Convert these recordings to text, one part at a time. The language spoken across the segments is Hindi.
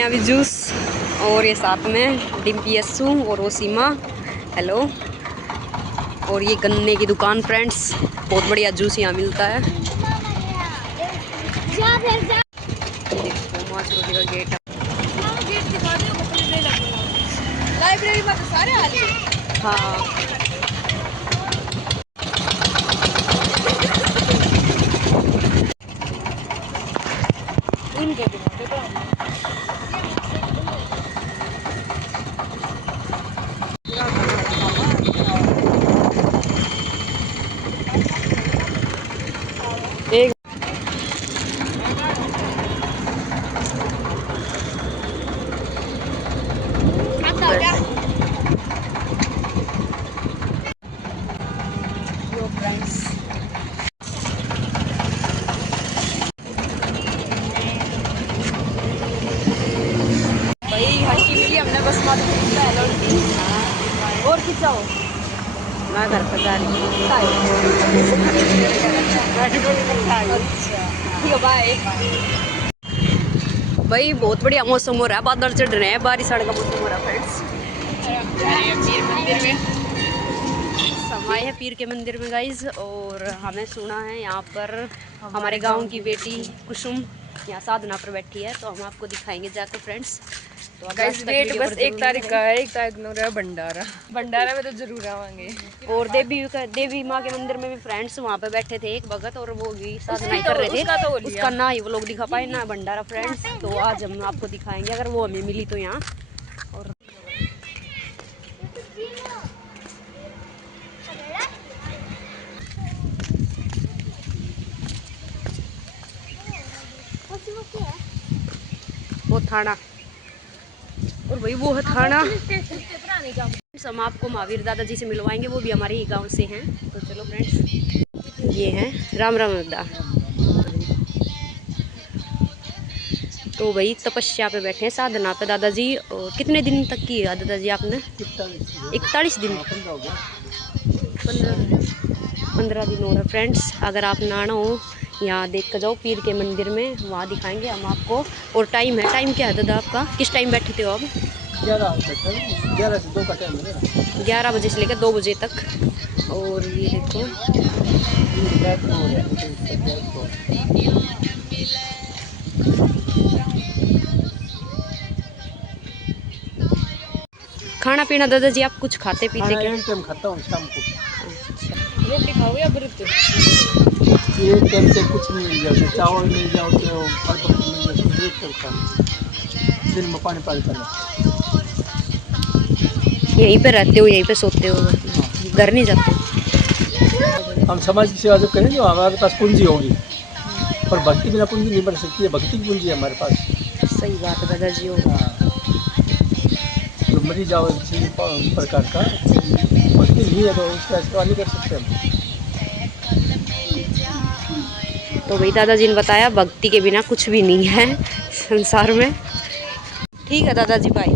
हैं अभी जूस, और ये साथ में डिम्पी अस्सू और ओसीमा। हेलो। और ये गन्ने की दुकान फ्रेंड्स, बहुत बढ़िया जूस यहाँ मिलता है। देखो माँ छोटी का गेट है। लाइब्रेरी में तो सारे आ गए। हाँ उनके देखो एक यो फ्रेंड्स, भाई हंसी मिली हमने बस बात और खिंचाओ ना घर पर जा रही ठीक है बाय। भाई बहुत बढ़िया मौसम हो रहा है, बादल चढ़ रहे हैं, बारिश आने का मौसम हो रहा है फ्रेंड्स। मंदिर में समाये है पीर के मंदिर में गाइज, और हमें सुना है यहाँ पर हमारे गांव की बेटी कुसुम यहाँ साधना पर बैठी है, तो हम आपको दिखाएंगे जाकर फ्रेंड्स। तो आप गाइस लास्ट तक डेट वीडियो बस पर 1 तारीख का है, 1 तारीख को है भंडारा। भंडारा में तो जरूर आवांगे। और देवी माँ के मंदिर में भी फ्रेंड्स वहाँ पे बैठे थे एक भगत, और वो भी साधना तो कर रहे थे। उसका तो लिया। उसका ना ही वो लोग दिखा पाए ना भंडारा फ्रेंड्स, तो आज हम आपको दिखाएंगे अगर वो हमें मिली तो यहाँ। और वो थाना, और भाई वो है थाना। हम आपको महावीर दादाजी से मिलवाएंगे, वो भी हमारे ही गांव से हैं। तो चलो फ्रेंड्स, ये हैं राम राम दादा। तो भाई तपस्या पे बैठे हैं, साधना पे दादाजी। और कितने दिन तक की है दादाजी आपने? 41 दिन, 15 दिन हो रहे फ्रेंड्स। अगर आप नाना हो यहाँ देख कर जाओ पीर के मंदिर में, वहाँ दिखाएंगे हम आपको। और टाइम है, टाइम क्या है दादा आपका, किस टाइम बैठे थे हो आप? 11 से 2 का टाइम है। 11 बजे से लेकर 2 बजे तक। और ये देखो खाना पीना दादाजी आप कुछ खाते पीते क्या? एक टाइम खाता हूँ शाम को। रोटी खाओ या व्रत? एक टाइम से कुछ नहीं मिल जाते, चावल मिल जाओ तो फल फ्रूट मिल जाते, एक टाइम खाना, दिन में पानी करना। यहीं पे रहते हो, यहीं पे सोते हो, घर नहीं जाते? हम समाज की सेवा जब करेंगे तो हमारे पास पूंजी होगी, पर भक्ति बिना पूंजी नहीं बन सकती है। भक्ति की पूंजी है हमारे पास। सही बात है दादाजी। हो जो मरी जाओ किसी प्रकार का भक्ति नहीं है तो उसका सेवा नहीं कर सकते हम। तो भाई दादाजी ने बताया भक्ति के बिना कुछ भी नहीं है संसार में। ठीक है दादाजी भाई,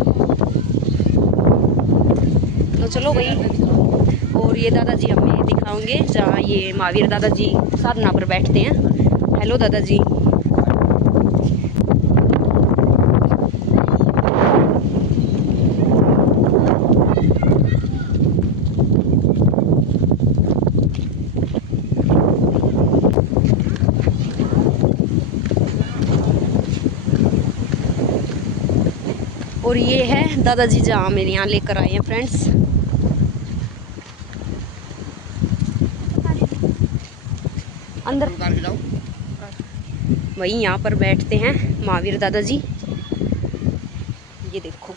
तो चलो भाई। और ये दादाजी हमें दिखाओगे जहाँ ये महावीर दादाजी साधना पर बैठते हैं। हेलो दादाजी। और ये है दादाजी जहाँ मेरे यहाँ लेकर आए हैं फ्रेंड्स। अंदर वही यहाँ पर बैठते हैं महावीर दादाजी। ये देखो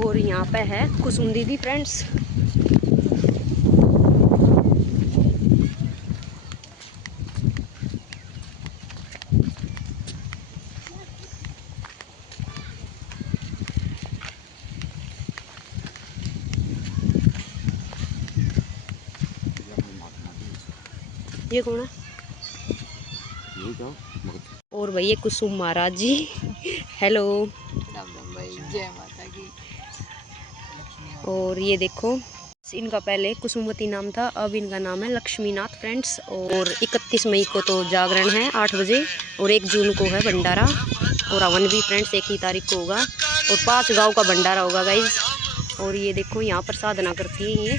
और यहाँ पे है कुसुम दीदी फ्रेंड्स। ये कौन है? और भैया कुसुम महाराज जी, हेलो। राम राम भाई, जय माता की। और ये देखो, इनका पहले कुसुमवती नाम था, अब इनका नाम है लक्ष्मीनाथ फ्रेंड्स। और 31 मई को तो जागरण है 8 बजे, और 1 जून को है भंडारा, और हवन भी फ्रेंड्स 1 ही तारीख को होगा, और 5 गांव का भंडारा होगा गाइज। और ये देखो यहाँ पर साधना करती है ये,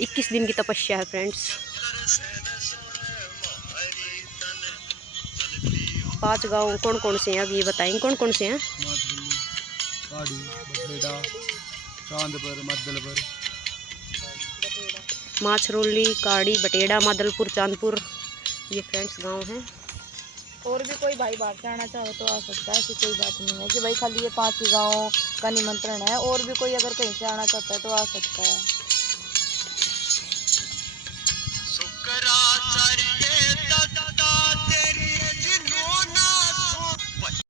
21 दिन की तपस्या है फ्रेंड्स। 5 गांव कौन कौन से हैं अब ये बताएंगे, कौन कौन से हैं? माछरोली, काड़ी, बटेड़ा, मादलपुर, चांदपुर, ये फ्रेंड्स गांव हैं। और भी कोई भाई बाहर से आना चाहे तो आ सकता है, ऐसी कोई बात नहीं है कि भाई खाली ये 5 ही गाँव का निमंत्रण है। और भी कोई अगर कहीं से आना चाहता है तो आ सकता है।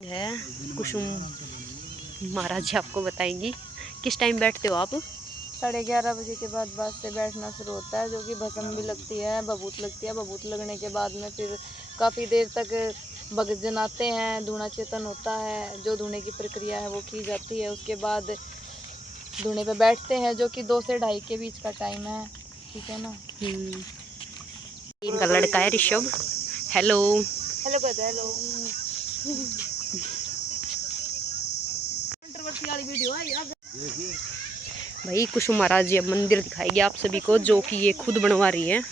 है कुसुम महाराज जी आपको बताएंगी। किस टाइम बैठते हो आप? 11:30 बजे के बाद से बैठना शुरू होता है, जो कि भस्म भी लगती है, बबूत लगती है। बबूत लगने के बाद में फिर काफ़ी देर तक भगत जनाते हैं, धूना चेतन होता है, जो धुने की प्रक्रिया है वो की जाती है। उसके बाद धुने पे बैठते हैं, जो कि 2 से 2:30 के बीच का टाइम है, ठीक है ना। इनका लड़का है ऋषभ, हेलो। हेलो कहते हेलो। वाली वीडियो है यार। भाई कुसुम महाराज जी अब मंदिर दिखाएगी आप सभी को, जो कि ये खुद बनवा रही है।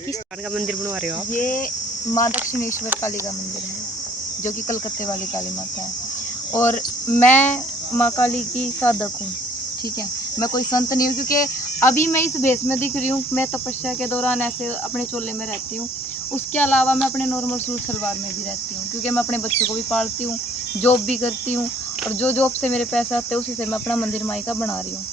किस स्थान का मंदिर बनवा रहे हो आप? ये माँ दक्षिणेश्वर काली का मंदिर है, जो कि कलकत्ते वाली काली माता है। और मैं माँ काली की साधक हूँ, ठीक है। मैं कोई संत नहीं हूँ, क्योंकि अभी मैं इस भेष में दिख रही हूँ। मैं तपस्या के दौरान ऐसे अपने चोले में रहती हूँ। उसके अलावा मैं अपने नॉर्मल सूट सलवार में भी रहती हूँ, क्योंकि मैं अपने बच्चों को भी पालती हूँ, जॉब भी करती हूँ। और जो जॉब से मेरे पैसे आते हैं उसी से मैं अपना मंदिर माई का बना रही हूँ।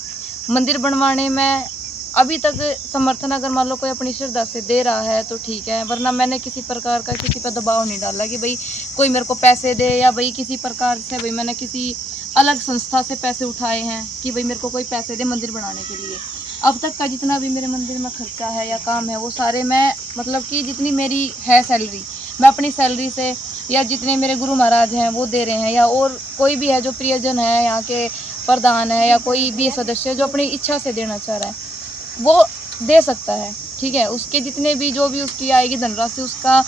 मंदिर बनवाने में अभी तक समर्थन अगर मान लो कोई अपनी श्रद्धा से दे रहा है तो ठीक है, वरना मैंने किसी प्रकार का किसी पर दबाव नहीं डाला कि भाई कोई मेरे को पैसे दे, या भाई किसी प्रकार से भाई मैंने किसी अलग संस्था से पैसे उठाए हैं कि भाई मेरे को कोई पैसे दे मंदिर बनाने के लिए। अब तक का जितना भी मेरे मंदिर में खर्चा है या काम है वो सारे मैं मतलब कि जितनी मेरी है सैलरी, मैं अपनी सैलरी से, या जितने मेरे गुरु महाराज हैं वो दे रहे हैं, या और कोई भी है जो प्रियजन है, यहाँ के प्रधान है या कोई भी सदस्य जो अपनी इच्छा से देना चाह रहा है वो दे सकता है, ठीक है। उसके जितने भी जो भी उसकी आएगी धनराशि, उसका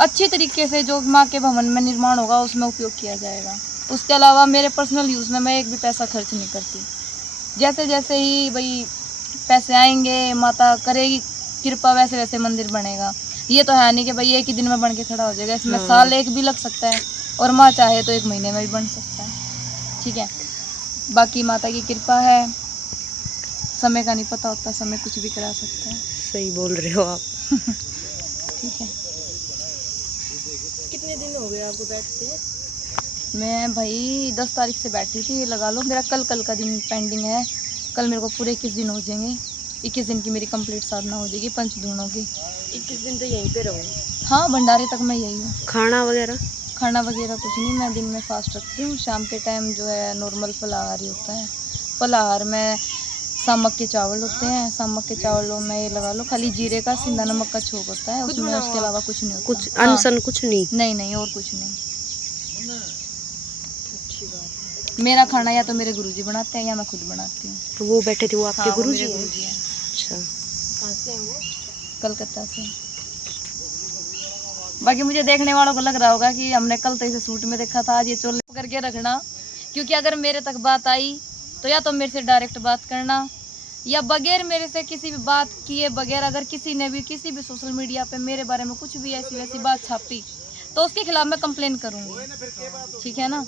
अच्छी तरीके से जो माँ के भवन में निर्माण होगा उसमें उपयोग किया जाएगा। उसके अलावा मेरे पर्सनल यूज़ में मैं एक भी पैसा खर्च नहीं करती। जैसे जैसे ही भाई पैसे आएंगे, माता करेगी कृपा, वैसे वैसे मंदिर बनेगा। ये तो है नहीं कि भाई एक ही दिन में बन के खड़ा हो जाएगा। इसमें साल एक भी लग सकता है, और माँ चाहे तो 1 महीने में भी बन सकता है, ठीक है। बाकी माता की कृपा है, समय का नहीं पता होता, समय कुछ भी करा सकता है। सही बोल रहे हो आप। ठीक है। कितने दिन हो गए आपको बैठते? मैं भाई 10 तारीख से बैठी थी, लगा लो मेरा कल का दिन पेंडिंग है। कल मेरे को पूरे 21 दिन हो जाएंगे। 21 दिन की मेरी कंप्लीट साधना हो जाएगी पंचधूनों की। 21 दिन तो यहीं पे रहो? हाँ, भंडारे तक मैं यही हूँ। खाना वगैरह कुछ नहीं, मैं दिन में फास्ट रखती हूँ। शाम के टाइम जो है नॉर्मल फलाहार ही होता है। फलाहार में सामक के चावल होते हैं, सामक के चावलों में ये लगा लो खाली जीरे का सिंधा नमक का छोक होता है उसमें, उसके अलावा कुछ नहीं होता। कुछ अनशन कुछ नहीं? नहीं, और कुछ नहीं। अच्छी बात। मेरा खाना या तो मेरे गुरुजी बनाते हैं या मैं खुद बनाती हूँ। तो वो बैठे थे वो आपके हाँ, गुरुजी हैं? हैं। अच्छा, कहाँ से हैं वो? कलकत्ता से। बाकी मुझे देखने वालों को लग रहा होगा कि हमने कल तो इसे सूट में देखा था, आज ये चोले करके रखना, क्योंकि अगर मेरे तक बात आई तो या तो मेरे से डायरेक्ट बात करना, या बगैर मेरे से किसी भी बात किए बगैर अगर किसी ने भी किसी भी सोशल मीडिया पे मेरे बारे में कुछ भी ऐसी वैसी बात छापी तो उसके खिलाफ मैं कंप्लेन करूँगी, ठीक है ना।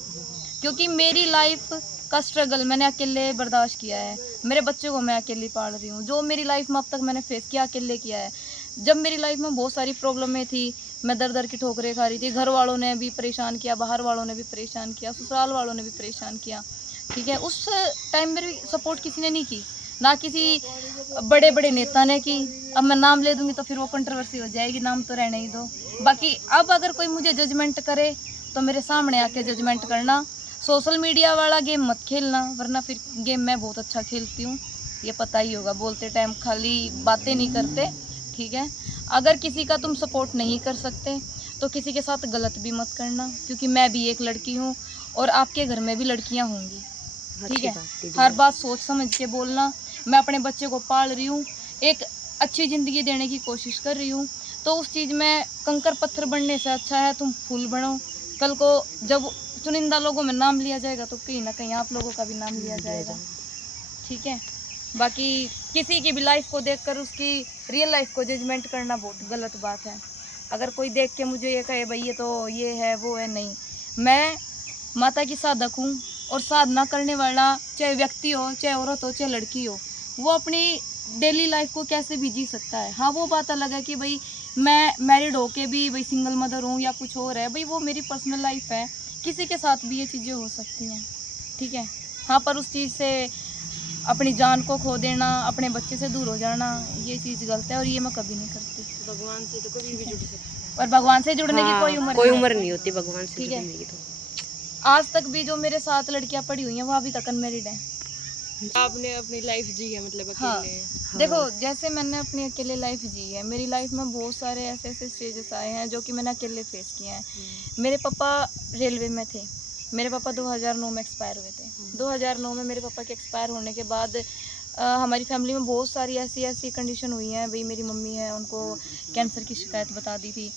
क्योंकि मेरी लाइफ का स्ट्रगल मैंने अकेले बर्दाश्त किया है। मेरे बच्चों को मैं अकेले पाल रही हूँ। जो मेरी लाइफ में अब तक मैंने फेस किया अकेले किया है। जब मेरी लाइफ में बहुत सारी प्रॉब्लमें थी, मैं दर दर की ठोकरें खा रही थी, घर वालों ने भी परेशान किया, बाहर वालों ने भी परेशान किया, ससुराल वालों ने भी परेशान किया, ठीक है। उस टाइम मेरी सपोर्ट किसी ने नहीं की, ना किसी बड़े बड़े नेता ने की। अब मैं नाम ले दूंगी तो फिर वो कंट्रोवर्सी हो जाएगी, नाम तो रहने ही दो। बाकी अब अगर कोई मुझे जजमेंट करे तो मेरे सामने आके जजमेंट करना, सोशल मीडिया वाला गेम मत खेलना, वरना फिर गेम मैं बहुत अच्छा खेलती हूँ, ये पता ही होगा। बोलते टाइम खाली बातें नहीं करते, ठीक है। अगर किसी का तुम सपोर्ट नहीं कर सकते तो किसी के साथ गलत भी मत करना, क्योंकि मैं भी एक लड़की हूँ और आपके घर में भी लड़कियाँ होंगी, ठीक है। हर बात सोच समझ के बोलना। मैं अपने बच्चे को पाल रही हूँ, एक अच्छी ज़िंदगी देने की कोशिश कर रही हूँ, तो उस चीज़ में कंकर पत्थर बनने से अच्छा है तुम फूल बनो। कल को जब चुनिंदा लोगों में नाम लिया जाएगा तो कहीं ना कहीं आप लोगों का भी नाम लिया जाएगा, ठीक है। बाकी किसी की भी लाइफ को देखकर उसकी रियल लाइफ को जजमेंट करना बहुत गलत बात है। अगर कोई देख के मुझे ये कहे भाई ये तो ये है वो है, नहीं। मैं माता की साधक हूँ, और साधना करने वाला चाहे व्यक्ति हो, चाहे औरत हो, चाहे लड़की हो, वो अपनी डेली लाइफ को कैसे भी जी सकता है। हाँ, वो बात अलग है कि भाई मैं मैरिड होके भी भाई सिंगल मदर हूँ या कुछ और है, भाई वो मेरी पर्सनल लाइफ है, किसी के साथ भी ये चीज़ें हो सकती हैं, ठीक है। हाँ, पर उस चीज़ से अपनी जान को खो देना, अपने बच्चे से दूर हो जाना, ये चीज़ गलत है और ये मैं कभी नहीं करती। भगवान से तो कभी भी जुड़ सकते हैं, और भगवान से जुड़ने की कोई उम्र नहीं होती भगवान से ठीक है। जुड़ने की। तो आज तक भी जो मेरे साथ लड़कियां पड़ी हुई हैं वो अभी तक अनमेरिड हैं। आपने अपनी लाइफ जी है, मतलब हाँ, अकेले। देखो जैसे मैंने अपनी अकेले लाइफ जी है, मेरी लाइफ में बहुत सारे ऐसे ऐसे स्टेजेस आए हैं जो कि मैंने अकेले फेस किए हैं। मेरे पापा रेलवे में थे, मेरे पापा 2009 में एक्सपायर हुए थे। 2009 में मेरे पापा के एक्सपायर होने के बाद हमारी फैमिली में बहुत सारी ऐसी ऐसी कंडीशन हुई हैं। भाई मेरी मम्मी है, उनको कैंसर की शिकायत बता दी थी,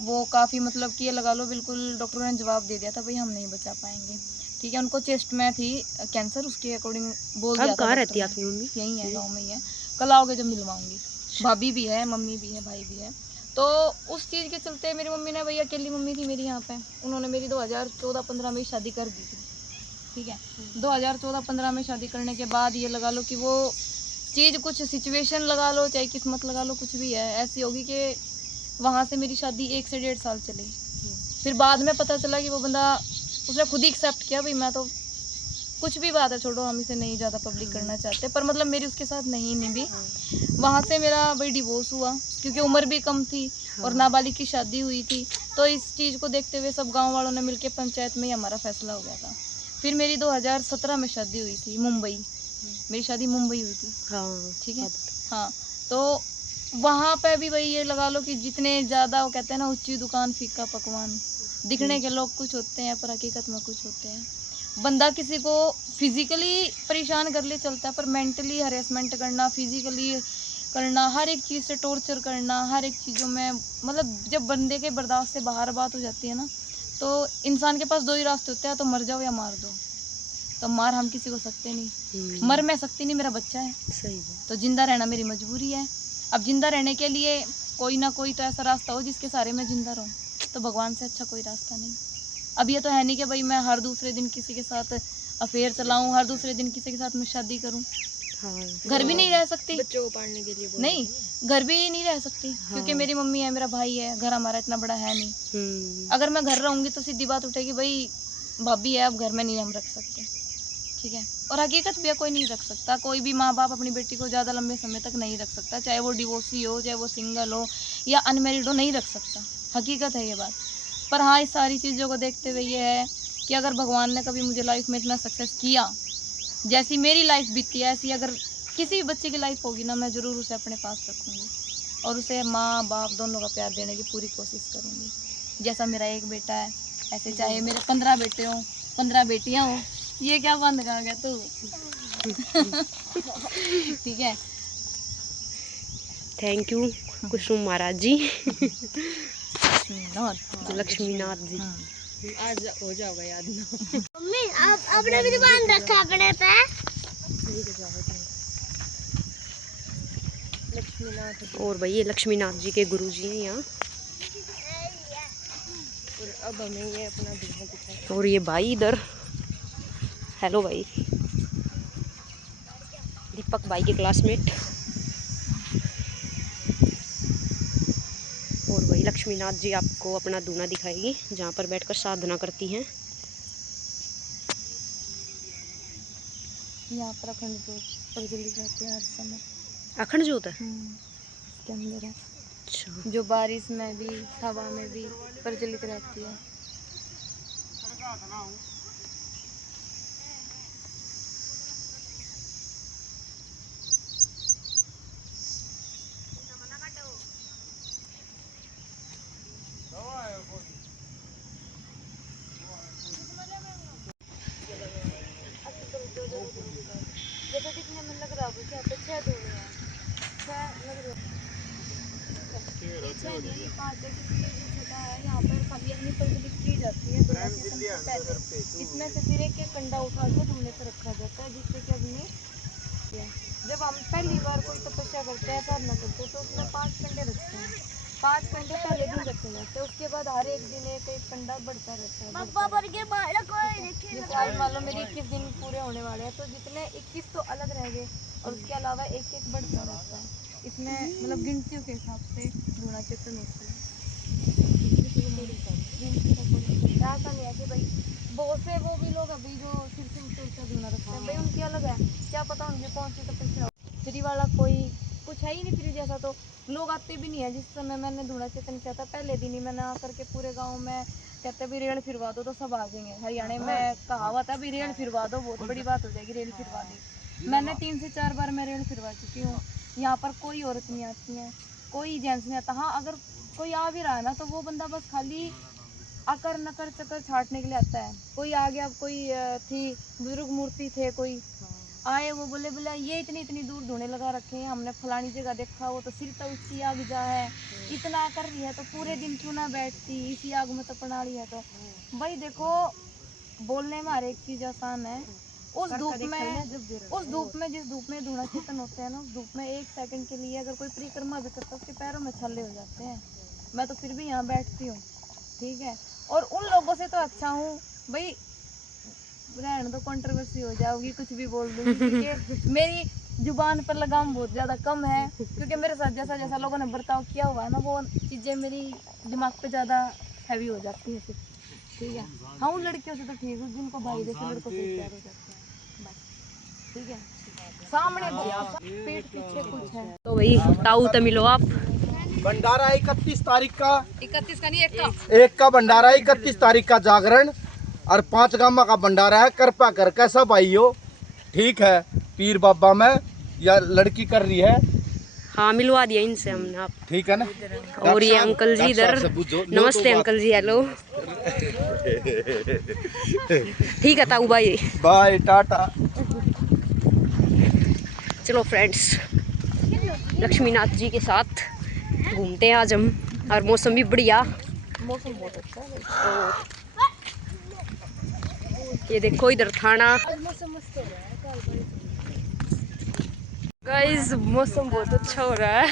वो काफ़ी मतलब कि ये लगा लो बिल्कुल डॉक्टरों ने जवाब दे दिया था भाई हम नहीं बचा पाएंगे, ठीक है। उनको चेस्ट में थी कैंसर, उसके अकॉर्डिंग बोल दिया था। कहाँ रहती है डॉक्टर आपकी मम्मी? ने यहीं है, गाँव में ही है। कल आओगे जब मिलवाऊंगी। भाभी भी है, मम्मी भी है, भाई भी है। तो उस चीज़ के चलते मेरी मम्मी ने, भैया अकेली मम्मी थी मेरी यहाँ पे, उन्होंने मेरी 2014-15 में शादी कर दी थी, ठीक है। 2014-15 में शादी करने के बाद ये लगा लो कि वो चीज़ कुछ सिचुएशन लगा लो चाहे किस्मत लगा लो, कुछ भी है ऐसी होगी कि वहाँ से मेरी शादी 1 से 1.5 साल चली। फिर बाद में पता चला कि वो बंदा, उसने खुद ही एक्सेप्ट किया भाई मैं तो, कुछ भी बात है छोड़ो, हम इसे नहीं ज़्यादा पब्लिक करना चाहते, पर मतलब मेरी उसके साथ नहीं निभी। वहाँ से मेरा भाई डिवोर्स हुआ क्योंकि उम्र भी कम थी और नाबालिग की शादी हुई थी। तो इस चीज़ को देखते हुए सब गांव वालों ने मिलकर पंचायत में ही हमारा फैसला हो गया था। फिर मेरी 2017 में शादी हुई थी मुंबई, मेरी शादी मुंबई हुई थी, ठीक है। हाँ, तो वहाँ पे भी वही ये लगा लो कि जितने ज़्यादा वो कहते हैं ना ऊंची दुकान फीका पकवान, दिखने के लोग कुछ होते हैं पर हकीकत में कुछ होते हैं। बंदा किसी को फिजिकली परेशान कर ले चलता है, पर मेंटली हरेसमेंट करना, फिजिकली करना, हर एक चीज़ से टॉर्चर करना, हर एक चीज़ों में मतलब जब बंदे के बर्दाश्त से बाहर बात हो जाती है ना, तो इंसान के पास 2 ही रास्ते होते हैं, तो मर जाओ या मार दो। तो मार हम किसी को सकते नहीं, मर मैं सकती नहीं, मेरा बच्चा है, सही है। तो जिंदा रहना मेरी मजबूरी है। अब जिंदा रहने के लिए कोई ना कोई तो ऐसा रास्ता हो जिसके सहारे मैं जिंदा रहूं, तो भगवान से अच्छा कोई रास्ता नहीं। अब ये तो है नहीं कि भाई मैं हर दूसरे दिन किसी के साथ अफेयर चलाऊं, हर दूसरे दिन किसी के साथ मैं शादी करूं। घर भी नहीं रह सकती, बच्चों को पालने के लिए नहीं घर भी नहीं रह सकती, क्योंकि मेरी मम्मी है, मेरा भाई है, घर हमारा इतना बड़ा है नहीं। अगर मैं घर रहूंगी तो सीधी बात उठेगी भाई भाभी है, अब घर में नहीं हम रख सकते, ठीक है। और हकीकत भी है, कोई नहीं रख सकता, कोई भी माँ बाप अपनी बेटी को ज़्यादा लंबे समय तक नहीं रख सकता, चाहे वो डिवोर्सी हो, चाहे वो सिंगल हो या अनमेरिड हो, नहीं रख सकता, हकीकत है ये बात। पर हाँ, इस सारी चीज़ों को देखते हुए ये है कि अगर भगवान ने कभी मुझे लाइफ में इतना सक्सेस किया, जैसी मेरी लाइफ बीती है ऐसी अगर किसी भी बच्चे की लाइफ होगी ना, मैं ज़रूर उसे अपने पास रखूँगी और उसे माँ बाप दोनों का प्यार देने की पूरी कोशिश करूँगी। जैसा मेरा एक बेटा है, ऐसे चाहे मेरे 15 बेटे हों, 15 बेटियाँ हों। ये क्या बंद कर गया तू? ठीक है। थैंक यू कुसुम महाराज जी। लक्ष्मीनाथ जी। आज हो जाओगा याद ना। मम्मी आप अपने भी दुकान रखा अपने पे। लक्ष्मीनाथ और भाई ये लक्ष्मीनाथ जी के गुरु जी हैं यहाँ। और अब हमें ये अपना दुल्हा दिखा। और ये भाई इधर, हेलो भाई, दीपक भाई के क्लासमेट। लक्ष्मीनाथ जी आपको अपना दूना दिखाएगी, जहाँ पर बैठकर साधना करती हैं। यहाँ पर अखंड ज्योत प्रज्वलित रहती है हर समय। अखंड ज्योत है। इसके अंदर है, अच्छा। जो बारिश में भी हवा में भी प्रज्वलित रहती है। जैसे दिखने में लग रहा है यहाँ पे 6 धूने हैं, 6 लग रहे हैं। ये 6 नहीं, ये 5 है, क्योंकि ये जो छठा है यहाँ पर खाली अपनी प्रज्वलित की जाती है दूना चेतन से पहले। इसमें से फिर एक एक कंडा उठा के धूने पर रखा जाता है, जिससे कि अग्नि, जब हम पहली बार कोई तपस्या करते हैं, साधना करते हैं, तो उसमें 5 कंडे रखते हैं। 5 कंडे पहले दिन रखे जाते हैं, उसके बाद हर एक दिन एक एक कंडा बढ़ता रहता है। जैसे आज मान लो मेरे 21 दिन पूरे होने वाले हैं, तो जितने 21 तो अलग रह गए, और उसके अलावा एक एक बढ़ता रहता है। इसमें मतलब गिनतियों के हिसाब से धूना चेतन होता है। ऐसा नहीं है कि भाई बहुत से वो भी लोग अभी जो सिर से ऊंचा धूना रखते हैं, भाई उनकी अलग है, क्या पता उनकी कौन सी तपस्या। फ्री वाला कोई कुछ है ही नहीं फ्री जैसा, तो लोग आते भी नहीं है। जिस समय मैंने धूना चेतन किया था, पहले दिन ही मैंने आकर के पूरे गांव में कहते भी रेल फिरवा दो तो सब आ जाएंगे। हरियाणा में कहावत है भी रेल फिरवा दो, बहुत बड़ी बात हो जाएगी, रेल फिरवा दी। मैंने 3 से 4 बार मैं रेल फिरवा चुकी हूँ। यहाँ पर कोई औरत नहीं आती है, कोई जेंट्स नहीं आता। हाँ, अगर कोई आ भी रहा है ना, तो वो बंदा बस खाली आकर नकर चक्कर छाटने के लिए आता है। कोई आ गया, कोई थी बुजुर्ग मूर्ति थे, कोई आए, वो बोले बोला ये इतनी इतनी दूर धूने लगा रखे हैं, हमने फलानी जगह देखा, वो तो सिर तो उसकी आग जा है, इतना कर रही है तो पूरे दिन क्यों ना बैठती, इसी आग में तो पड़ा रही है। तो भाई देखो, बोलने में हर एक चीज आसान है। उस धूप में जिस धूप में धूना चेतन होते हैं ना, उस धूप में 1 सेकंड के लिए अगर कोई परिक्रमा भी करता है, उसके पैरों में छल्ले हो जाते हैं। मैं तो फिर भी यहाँ बैठती हूँ, ठीक है। और उन लोगों से तो अच्छा हूँ भाई, रहने तो कंट्रोवर्सी हो जाओगी, कुछ भी बोल दूंगी, क्योंकि मेरी जुबान पर लगाम बहुत ज़्यादा कम है। क्योंकि मेरे साथ जैसा जैसा लोगों ने बर्ताव किया हुआ है ना, वो चीज़ें मेरी दिमाग पे ज़्यादा हैवी हो जाती है फिर, ठीक है। हाँ, उन लड़कियों से तो ठीक हूँ जिनको भाई जैसे लड़कों से प्यार हो जाते हैं, बस ठीक है। सामने पीठ पीछे कुछ है तो भाई ताऊ तो मिलो आप। भंडारा 31 तारीख का, 31 का नहीं, एक का भंडारा 31 तारीख का जागरण, और 5 गामा का भंडारा है। कृपा करके सब आइयो, ठीक है। पीर बाबा में या लड़की कर रही है, हाँ मिलवा दिया इनसे हमने आप। ठीक है ना। और ये अंकल जी इधर, नमस्ते अंकल जी, हेलो। ठीक है ताऊ भाई, बाय टाटा। चलो फ्रेंड्स, लक्ष्मीनाथ जी के साथ घूमते हैं आज हम, और मौसम भी बढ़िया, मौसम बहुत अच्छा है। ये देखो इधर थाना, मौसम मस्त हो रहा है गाइस मौसम बहुत अच्छा हो रहा है।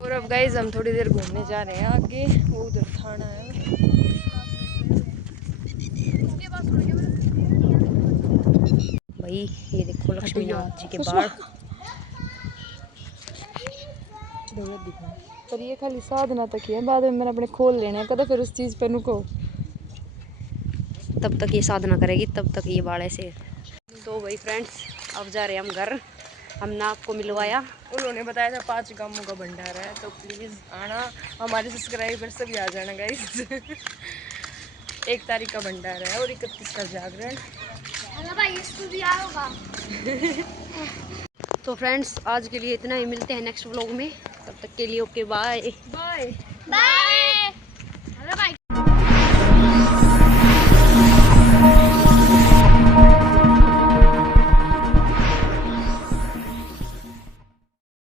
और अब गाइस हम थोड़ी देर घूमने जा रहे हैं आगे, वो उधर थाना है। भाई ये देखो लक्ष्मीनाथ जी के बाढ़, पर ये खाली साधना तक ही है, बाद में मैंने अपने खोल लेने हैं, कदा फिर उस चीज़ पे रुको। तब तक ये साधना करेगी, तब तक ये बाढ़ ऐसे। तो भाई फ्रेंड्स, अब जा रहे हैं हम घर। हमने आपको मिलवाया, उन्होंने बताया था 5 गामों का भंडारा है, तो प्लीज़ आना, हमारे सब्सक्राइबर सभी आ जाना गाइस। 1 तारीख का भंडारा है और 31 का जागरण। तो फ्रेंड्स आज के लिए इतना ही, मिलते हैं नेक्स्ट व्लॉग में, तब तक के लिए ओके बाय बाय।